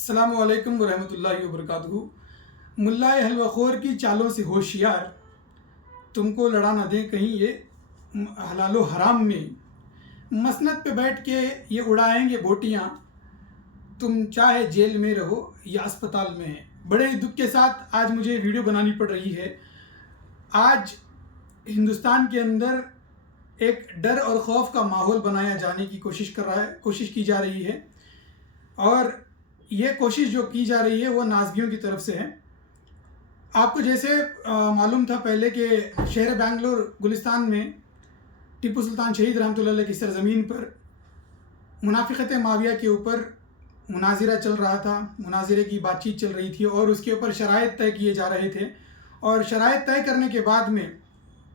السلام علیکم ورحمۃ اللہ وبرکاتہ۔ ملا حلوہ خور کی چالوں سے ہوشیار، تم کو لڑا نہ دیں کہیں یہ حلال و حرام میں۔ مسند پہ بیٹھ کے یہ اڑائیں گے بوٹیاں، تم چاہے جیل میں رہو یا اسپتال میں۔ بڑے دکھ کے ساتھ آج مجھے ویڈیو بنانی پڑ رہی ہے۔ آج ہندوستان کے اندر ایک ڈر اور خوف کا ماحول بنایا جانے کی کوشش کی جا رہی ہے، اور یہ کوشش جو کی جا رہی ہے وہ نازبیوں کی طرف سے ہے۔ آپ کو جیسے معلوم تھا پہلے کہ شہر بنگلور گلستان میں ٹیپو سلطان شہید رحمۃ اللہ علیہ کی سرزمین پر منافقت معاویہ کے اوپر مناظرہ چل رہا تھا، مناظرے کی بات چیت چل رہی تھی، اور اس کے اوپر شرائط طے کیے جا رہے تھے۔ اور شرائط طے کرنے کے بعد میں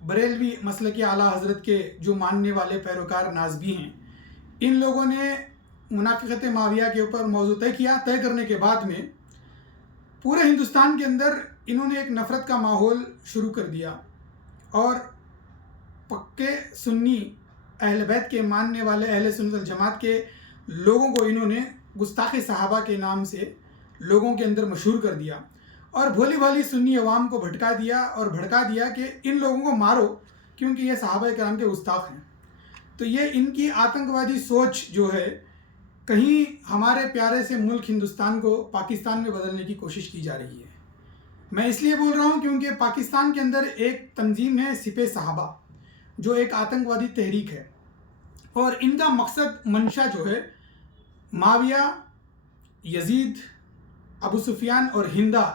بریلوی مسلک اعلیٰ حضرت کے جو ماننے والے پیروکار نازبی ہیں، ان لوگوں نے منافقت معاویہ کے اوپر موضوع طے کیا۔ طے کرنے کے بعد میں پورے ہندوستان کے اندر انہوں نے ایک نفرت کا ماحول شروع کر دیا، اور پکے سنی اہل بیت کے ماننے والے اہل سنت الجماعت کے لوگوں کو انہوں نے گستاخ صحابہ کے نام سے لوگوں کے اندر مشہور کر دیا، اور بھولی بھالی سنی عوام کو بھٹکا دیا کہ ان لوگوں کو مارو کیونکہ یہ صحابہ کرام کے گستاخ ہیں۔ تو یہ ان کی آتنکوادی سوچ جو ہے، کہیں ہمارے پیارے سے ملک ہندوستان کو پاکستان میں بدلنے کی کوشش کی جا رہی ہے۔ میں اس لیے بول رہا ہوں کیونکہ پاکستان کے اندر ایک تنظیم ہے سپہ صحابہ، جو ایک آتنکوادی تحریک ہے، اور ان کا مقصد منشا جو ہے معاویہ، یزید، ابو سفیان اور ہندا،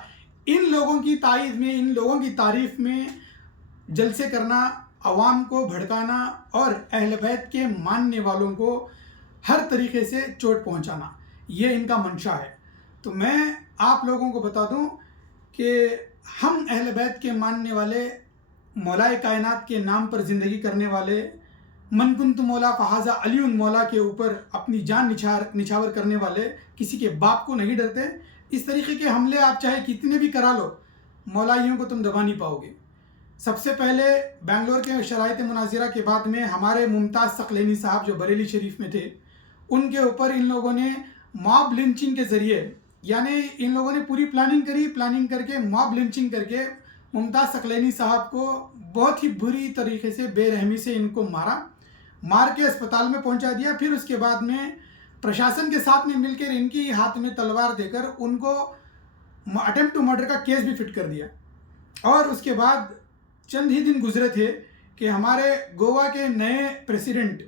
ان لوگوں کی تائید میں، ان لوگوں کی تعریف میں جلسے کرنا، عوام کو بھڑکانا اور اہل بیت کے ماننے والوں کو ہر طریقے سے چوٹ پہنچانا، یہ ان کا منشا ہے۔ تو میں آپ لوگوں کو بتا دوں کہ ہم اہل بیت کے ماننے والے، مولائے کائنات کے نام پر زندگی کرنے والے، من کنت مولا فہذا علی مولا کے اوپر اپنی جان نچھاور کرنے والے کسی کے باپ کو نہیں ڈرتے۔ اس طریقے کے حملے آپ چاہے کتنے بھی کرا لو، مولائیوں کو تم دبا نہیں پاؤ گے۔ سب سے پہلے بنگلور کے شرائط مناظرہ کے بعد میں ہمارے ممتاز ثقلینی صاحب جو بریلی شریف میں تھے، ان کے اوپر ان لوگوں نے ماب لنچنگ کے ذریعے، یعنی ان لوگوں نے پوری پلاننگ کر کے ماب لنچنگ کر کے ممتاز ثقلینی صاحب کو بہت ہی بری طریقے سے، بے رحمی سے ان کو مار کے اسپتال میں پہنچا دیا۔ پھر اس کے بعد میں پرشاسن کے ساتھ میں مل کر ان کی ہاتھ میں تلوار دے کر ان کو اٹیمپٹ ٹو مرڈر کا کیس بھی فٹ کر دیا۔ اور اس کے بعد چند ہی دن گزرے تھے کہ ہمارے گوا کے نئے پریزیڈنٹ،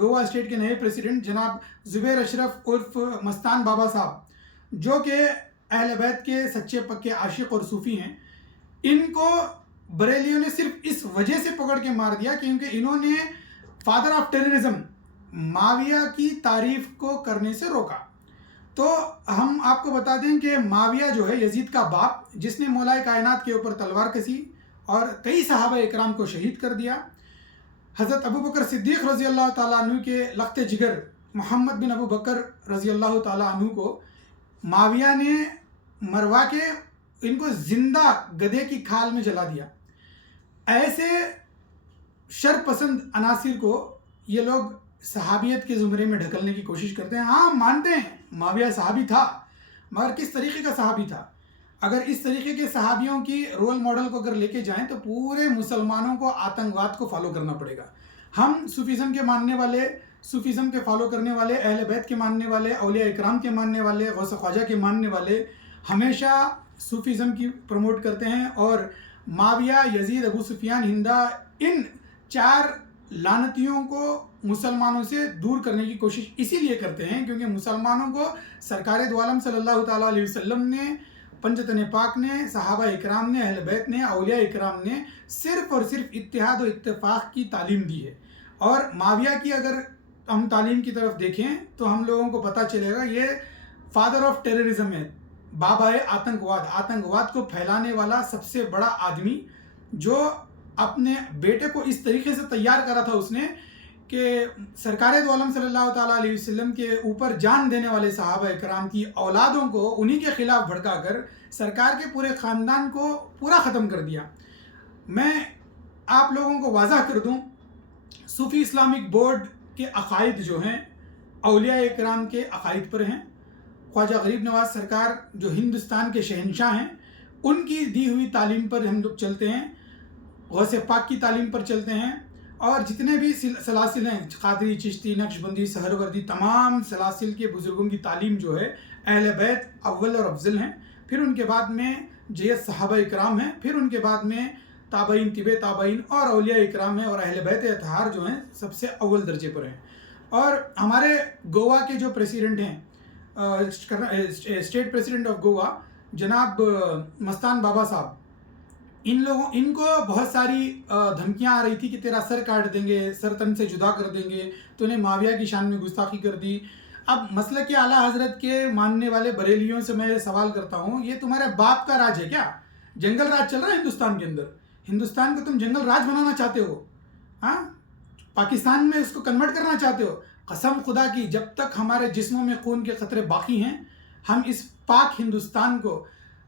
گوا اسٹیٹ کے نئے پریزیڈنٹ جناب زبیر اشرف عرف مستان بابا صاحب، جو کہ اہل بیت کے سچے پکے عاشق اور صوفی ہیں، ان کو بریلیوں نے صرف اس وجہ سے پکڑ کے مار دیا کیونکہ انہوں نے فادر آف ٹیررزم معاویہ کی تعریف کو کرنے سے روکا۔ تو ہم آپ کو بتا دیں کہ معاویہ جو ہے یزید کا باپ، جس نے مولائے کائنات کے اوپر تلوار کسی اور کئی صحابہ اکرام کو شہید کر دیا، حضرت ابو بکر صدیق رضی اللہ تعالیٰ عنہ کے لخت جگر محمد بن ابو بکر رضی اللہ تعالیٰ عنہ کو معاویہ نے مروا کے ان کو زندہ گدھے کی کھال میں جلا دیا۔ ایسے شر پسند عناصر کو یہ لوگ صحابیت کے زمرے میں ڈھکلنے کی کوشش کرتے ہیں۔ ہاں مانتے ہیں معاویہ صحابی تھا، مگر کس طریقے کا صحابی تھا؟ اگر اس طریقے کے صحابیوں کی رول ماڈل کو اگر لے کے جائیں تو پورے مسلمانوں کو آتنکواد کو فالو کرنا پڑے گا۔ ہم صوفیزم کے ماننے والے، صوفیزم کے فالو کرنے والے، اہل بیت کے ماننے والے، اولیاء اکرام کے ماننے والے، غوث خواجہ کے ماننے والے ہمیشہ صوفیزم کی پروموٹ کرتے ہیں، اور معاویہ، یزید، ابو سفیان، ہندا، ان چار لعنتیوں کو مسلمانوں سے دور کرنے کی کوشش اسی لیے کرتے ہیں کیونکہ مسلمانوں کو سرکار دو عالم صلی اللہ تعالیٰ علیہ وسلم نے، پنجتن پاک نے، صحابہ اکرام نے، اہل بیت نے، اولیاء اکرام نے صرف اور صرف اتحاد و اتفاق کی تعلیم دی ہے۔ اور معاویہ کی اگر ہم تعلیم کی طرف دیکھیں تو ہم لوگوں کو پتہ چلے گا یہ فادر آف ٹیررزم ہے، بابا آتنکواد کو پھیلانے والا سب سے بڑا آدمی، جو اپنے بیٹے کو اس طریقے سے تیار کرا تھا اس نے کہ سرکار دو عالم صلی اللہ تعالیٰ علیہ وسلم کے اوپر جان دینے والے صحابہ اکرام کی اولادوں کو انہی کے خلاف بھڑکا کر سرکار کے پورے خاندان کو پورا ختم کر دیا۔ میں آپ لوگوں کو واضح کر دوں، صوفی اسلامک بورڈ کے عقائد جو ہیں اولیاء اکرام کے عقائد پر ہیں، ख्वाजा गरीब नवाज सरकार जो हिंदुस्तान के शहंशाह हैं, उनकी दी हुई तालीम पर हम लोग चलते हैं, गौसे पाक की तालीम पर चलते हैं। और जितने भी सलासिल हैं, कादरी, चिश्ती, नक्शबंदी, सहरवर्दी, तमाम सलासिल के बुज़ुर्गों की तालीम जो है अहले बैत अव्वल और अफजल हैं। फिर उनके बाद में जैद सहाबा इकराम हैं, फिर उनके बाद में ताबईन, तिबे ताबईन और औलिया इकराम हैं, और अहले बैत अतहार जो हैं सबसे अव्वल दर्जे पर हैं। और हमारे गोवा के जो प्रेसिडेंट हैं, स्टेट प्रेसिडेंट ऑफ गोवा जनाब मस्तान बाबा साहब, इनको बहुत सारी धमकियां आ रही थी कि तेरा सर काट देंगे, सर तन से जुदा कर देंगे, तूने माविया की शान में गुस्ताखी कर दी। अब मसलक आला हज़रत के मानने वाले बरेलियों से मैं सवाल करता हूँ, ये तुम्हारे बाप का राज है क्या? जंगल राज चल रहा है हिंदुस्तान के अंदर, हिंदुस्तान को तुम जंगल राज बनाना चाहते हो? हाँ, पाकिस्तान में इसको कन्वर्ट करना चाहते हो? कसम खुदा की, जब तक हमारे जिस्मों में खून के ख़तरे बाकी हैं, हम इस पाक हिंदुस्तान को,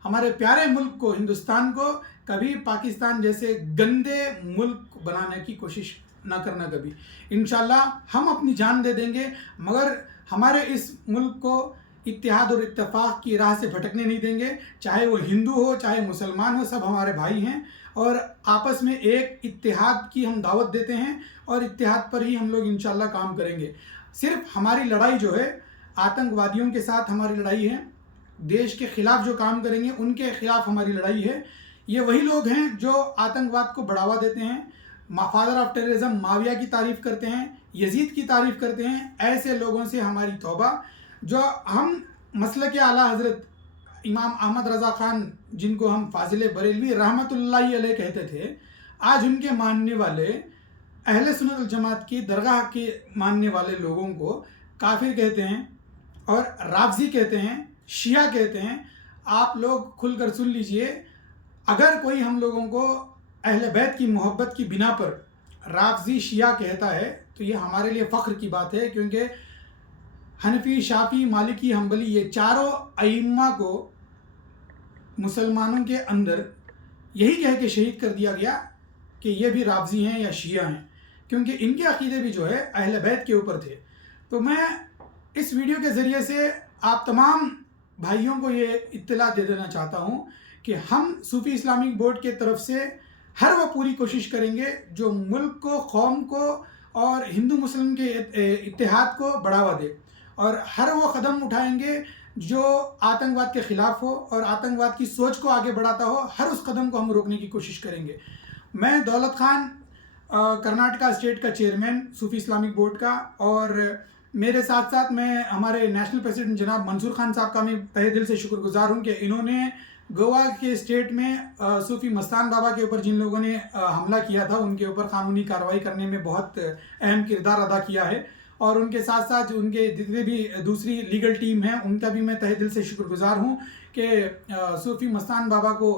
हमारे प्यारे मुल्क को, हिंदुस्तान को कभी पाकिस्तान जैसे गंदे मुल्क बनाने की कोशिश ना करना कभी। इंशाल्लाह हम अपनी जान दे देंगे, मगर हमारे इस मुल्क को इत्तेहाद और इत्तेफाक की राह से भटकने नहीं देंगे। चाहे वो हिंदू हो, चाहे मुसलमान हो, सब हमारे भाई हैं, और आपस में एक इत्तेहाद की हम दावत देते हैं, और इत्तेहाद पर ही हम लोग इंशाल्लाह काम करेंगे। सिर्फ हमारी लड़ाई जो है आतंकवादियों के साथ हमारी लड़ाई है, देश के ख़िलाफ़ जो काम करेंगे उनके ख़िलाफ़ हमारी लड़ाई है। ये वही लोग हैं जो आतंकवाद को बढ़ावा देते हैं, फादर ऑफ टेररिज्म माविया की तारीफ़ करते हैं, यजीद की तारीफ़ करते हैं। ऐसे लोगों से हमारी तौबा। जो हम मसलक आला हज़रत इमाम अहमद रज़ा ख़ान, जिनको हम फाजिल बरेलवी रहमतुल्लाहि अलैह कहते थे, आज उनके मानने वाले अहले सुन्नत वल जमात की दरगाह के मानने वाले लोगों को काफिर कहते हैं, और राफजी कहते हैं, शिया कहते हैं। आप लोग खुलकर सुन लीजिए, अगर कोई हम लोगों को अहले बैत की मोहब्बत की बिना पर राफजी, शिया कहता है, तो ये हमारे लिए फ़ख्र की बात है, क्योंकि हनफी, शाफी, मालिकी, हम्बली, ये चारों अइम्मा को मुसलमानों के अंदर यही कह के शहीद कर दिया गया कि ये भी राफजी हैं या शिया हैं, क्योंकि इनके अक़ीदे भी जो है अहले बैत के ऊपर थे। तो मैं इस वीडियो के ज़रिए से आप तमाम भाइयों को ये इत्तला दे देना चाहता हूँ कि हम सूफ़ी इस्लामिक बोर्ड के तरफ से हर वो पूरी कोशिश करेंगे जो मुल्क को, कौम को और हिंदू मुस्लिम के इत्तेहाद को बढ़ावा दे, और हर वो कदम उठाएंगे जो आतंकवाद के ख़िलाफ़ हो और आतंकवाद की सोच को आगे बढ़ाता हो। हर उस कदम को हम रोकने की कोशिश करेंगे। मैं दौलत खान, कर्नाटका स्टेट का चेयरमैन सूफ़ी इस्लामिक बोर्ड का, और मेरे साथ साथ मैं हमारे नेशनल प्रेसिडेंट जनाब मंसूर खान साहब का मैं तहे दिल से शुक्रगुजार हूँ कि इन्होंने गोवा के स्टेट में सूफ़ी मस्तान बाबा के ऊपर जिन लोगों ने हमला किया था, उनके ऊपर कानूनी कार्रवाई करने में बहुत अहम किरदार अदा किया है। और उनके साथ साथ उनके जितने भी दूसरी लीगल टीम है, उनका भी मैं तहे दिल से शुक्रगुजार हूँ कि सूफ़ी मस्तान बाबा को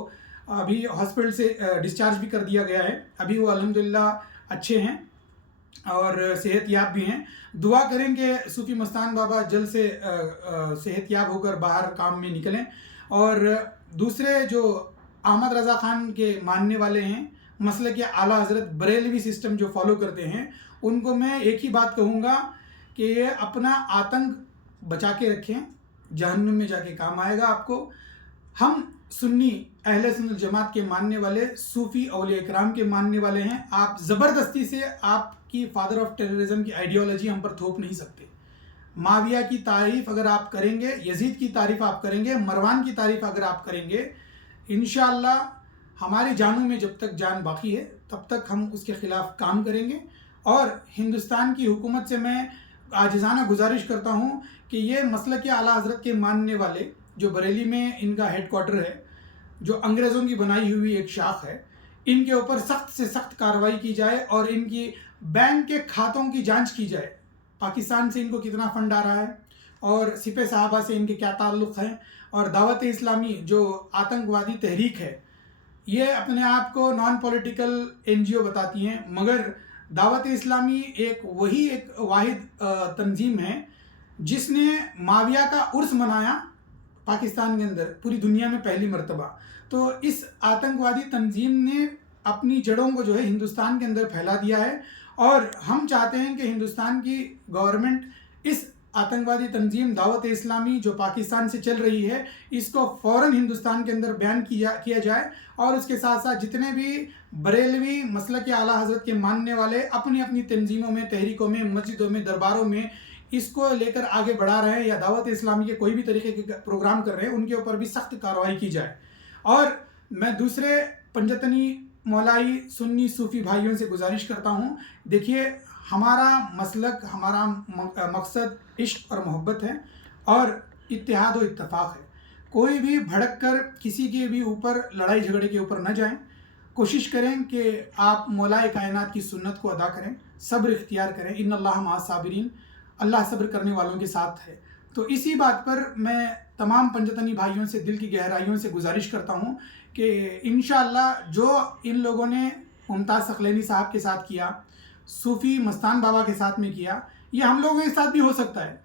अभी हॉस्पिटल से डिस्चार्ज भी कर दिया गया है। अभी वो अल्हम्दुलिल्लाह अच्छे हैं और सेहतयाब भी हैं। दुआ करें कि सूफ़ी मस्तान बाबा जल्द से सेहतयाब होकर बाहर काम में निकलें। और दूसरे जो अहमद रज़ा ख़ान के मानने वाले हैं, मसले के आला हज़रत बरेलवी सिस्टम जो फॉलो करते हैं, उनको मैं एक ही बात कहूँगा कि ये अपना आतंक बचा के रखें, जहन्नुम में जाके काम आएगा आपको। हम सुन्नी अहले सुन्नत जमात के मानने वाले, सूफ़ी औलिया इकराम के मानने वाले हैं। आप ज़बरदस्ती से आपकी फादर ऑफ टेररिज्म की आइडियोलॉजी हम पर थोप नहीं सकते। माविया की तारीफ़ अगर आप करेंगे, यजीद की तारीफ़ आप करेंगे, मरवान की तारीफ़ अगर आप करेंगे, इंशाअल्लाह हमारी जानों में जब तक जान बाकी है तब तक हम उसके ख़िलाफ़ काम करेंगे। और हिंदुस्तान की हुकूमत से मैं आजिज़ाना गुजारिश करता हूँ कि ये मसलक आला हज़रत के मानने वाले, जो बरेली में इनका हेडक्वार्टर है, जो अंग्रेज़ों की बनाई हुई एक शाख है, इनके ऊपर सख्त से सख्त कार्रवाई की जाए और इनकी बैंक के खातों की जांच की जाए। पाकिस्तान से इनको कितना फ़ंड आ रहा है और सिपह साहबा से इनके क्या ताल्लुक़ हैं, और दावत इस्लामी जो आतंकवादी तहरीक है, ये अपने आप को नॉन पॉलिटिकल NGO बताती हैं, मगर दावत इस्लामी एक वाहिद तंजीम है जिसने माविया का उर्स मनाया पाकिस्तान के अंदर, पूरी दुनिया में पहली मर्तबा। तो इस आतंकवादी तंजीम ने अपनी जड़ों को जो है हिंदुस्तान के अंदर फैला दिया है, और हम चाहते हैं कि हिंदुस्तान की गवर्नमेंट इस आतंकवादी तंजीम दावत इस्लामी जो पाकिस्तान से चल रही है, इसको फ़ौरन हिंदुस्तान के अंदर बैन किया जाए, और उसके साथ साथ जितने भी बरेलवी मसलक के आला हज़रत के मानने वाले अपनी अपनी तंजीमों में, तहरीकों में, मस्जिदों में, दरबारों में इसको लेकर आगे बढ़ा रहे हैं या दावत इस्लामी के कोई भी तरीके के प्रोग्राम कर रहे हैं, उनके ऊपर भी सख्त कार्रवाई की जाए। और मैं दूसरे पंजतनी मौलाई सुन्नी सूफ़ी भाइयों से गुजारिश करता हूँ, देखिए हमारा मसलक, हमारा मकसद इश्क और मोहब्बत है और इत्तेहाद और इत्तफ़ाक़ है। कोई भी भड़क कर किसी के भी ऊपर लड़ाई झगड़े के ऊपर न जाएं। कोशिश करें कि आप मौलाए कायनात की सुन्नत को अदा करें, सब्र इख्तियार करें। इन्नल्लाह मअस साबिरीन, अल्लाह सब्र करने वालों के साथ है। तो इसी बात पर मैं तमाम पंजतनी भाइयों से दिल की गहराइयों से गुजारिश करता हूँ कि इंशाअल्लाह जो इन लोगों ने मुमताज़ सकलैनी साहब के साथ किया, सूफ़ी मस्तान बाबा के साथ में किया, ये हम लोगों के साथ भी हो सकता है,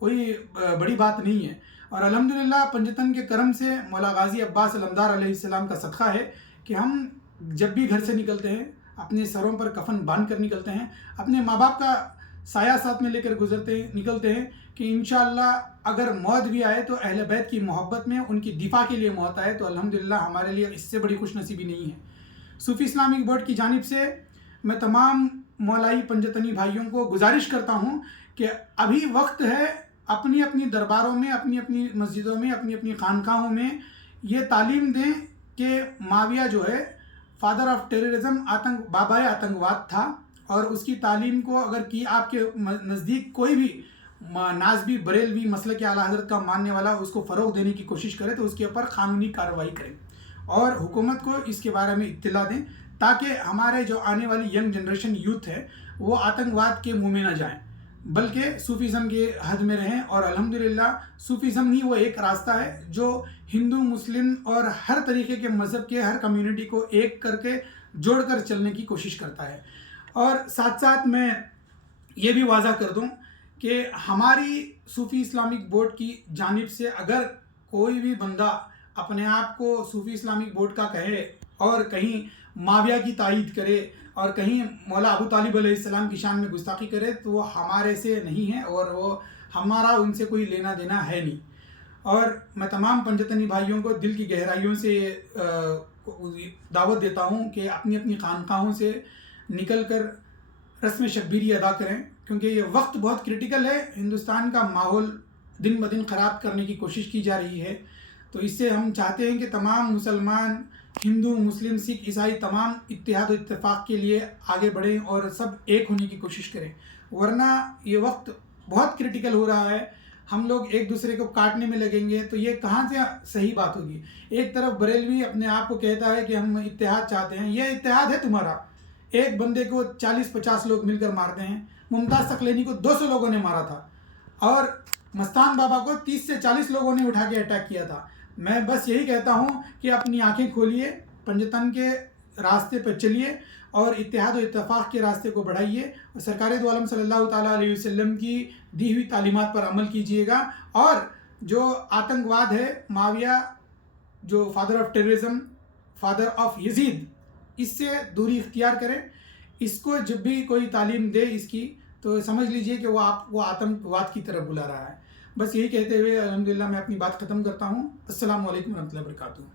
कोई बड़ी बात नहीं है। और अल्हम्दुलिल्लाह पंजतन के करम से मौला गाज़ी अब्बास अलमदार अलैहिस्सलाम का सदक़ा है कि हम जब भी घर से निकलते हैं अपने सरों पर कफन बांध कर निकलते हैं, अपने माँ बाप का साया साथ में लेकर निकलते हैं कि इंशाअल्लाह अगर मौत भी आए तो अहले बैत की मोहब्बत में उनकी दिफा के लिए मौत आए, तो अल्हम्दुलिल्लाह हमारे लिए इससे बड़ी खुशनसीबी नहीं है। सूफ़ी इस्लामिक बोर्ड की जानिब से मैं तमाम मौलाई पंजतनी भाइयों को गुजारिश करता हूँ कि अभी वक्त है अपनी अपनी दरबारों में, अपनी अपनी मस्जिदों में, अपनी अपनी खानकाहों में ये तालीम दें कि माविया जो है फादर ऑफ टेररिज्म, बाबाए आतंकवाद था, और उसकी तालीम को अगर की आपके नज़दीक कोई भी नाज़बी बरेलवी मसलक के आला हज़रत का मानने वाला उसको फ़रोग़ देने की कोशिश करे तो उसके ऊपर क़ानूनी कार्रवाई करें और हुकूमत को इसके बारे में इत्तला दें, ताकि हमारे जो आने वाली यंग जनरेशन यूथ है वो आतंकवाद के मुँह में न जाएं, बल्कि सूफ़ीज़म के हद में रहें। और अल्हम्दुलिल्लाह सूफ़ीज़म ही वो एक रास्ता है जो हिंदू, मुस्लिम और हर तरीके के मज़हब के हर कम्युनिटी को एक करके जोड़कर चलने की कोशिश करता है। और साथ साथ मैं ये भी वाज़ा कर दूं कि हमारी सूफ़ी इस्लामिक बोर्ड की जानिब से अगर कोई भी बंदा अपने आप को सूफ़ी इस्लामिक बोर्ड का कहे और कहीं माविया की तायीद करे और कहीं मौला अबू तालिब अलैहिस्सलाम की शान में गुस्ताखी करे तो वो हमारे से नहीं है और वो हमारा उनसे कोई लेना देना है नहीं। और मैं तमाम पंजतनी भाइयों को दिल की गहराइयों से दावत देता हूँ कि अपनी अपनी खानकाहों से निकल कर रस्म शब्बीरी अदा करें, क्योंकि ये वक्त बहुत क्रिटिकल है। हिंदुस्तान का माहौल दिन ब दिन ख़राब करने की कोशिश की जा रही है, तो इससे हम चाहते हैं कि तमाम मुसलमान, हिंदू, मुस्लिम, सिख, ईसाई तमाम इत्तेहाद और इत्तेफाक के लिए आगे बढ़ें और सब एक होने की कोशिश करें, वरना ये वक्त बहुत क्रिटिकल हो रहा है। हम लोग एक दूसरे को काटने में लगेंगे तो ये कहाँ से सही बात होगी। एक तरफ बरेलवी अपने आप को कहता है कि हम इत्तेहाद चाहते हैं, ये इत्तेहाद है तुम्हारा। एक बंदे को 40-50 लोग मिलकर मारते हैं। मुमताज़ सकलैनी को 200 लोगों ने मारा था और मस्तान बाबा को 30 से 40 लोगों ने उठा के अटैक किया था। मैं बस यही कहता हूँ कि अपनी आंखें खोलिए, पंजतन के रास्ते पर चलिए और इत्तेहाद और इत्तेफाक के रास्ते को बढ़ाइए और सरकार दो आलम सल्लल्लाहु ताला अलैहि वसल्लम की दी हुई तालीमात पर अमल कीजिएगा। और जो आतंकवाद है, माविया जो father of terrorism, father of Yazid, इससे दूरी इख्तियार करें। इसको जब भी कोई तालीम दे इसकी तो समझ लीजिए कि वो आतंकवाद की तरफ बुला रहा है। बस यही कहते हुए अल्हम्दुलिल्लाह मैं अपनी बात ख़त्म करता हूँ। अस्सलामु अलैकुम व रहमतुल्लाहि व बरकातुहू।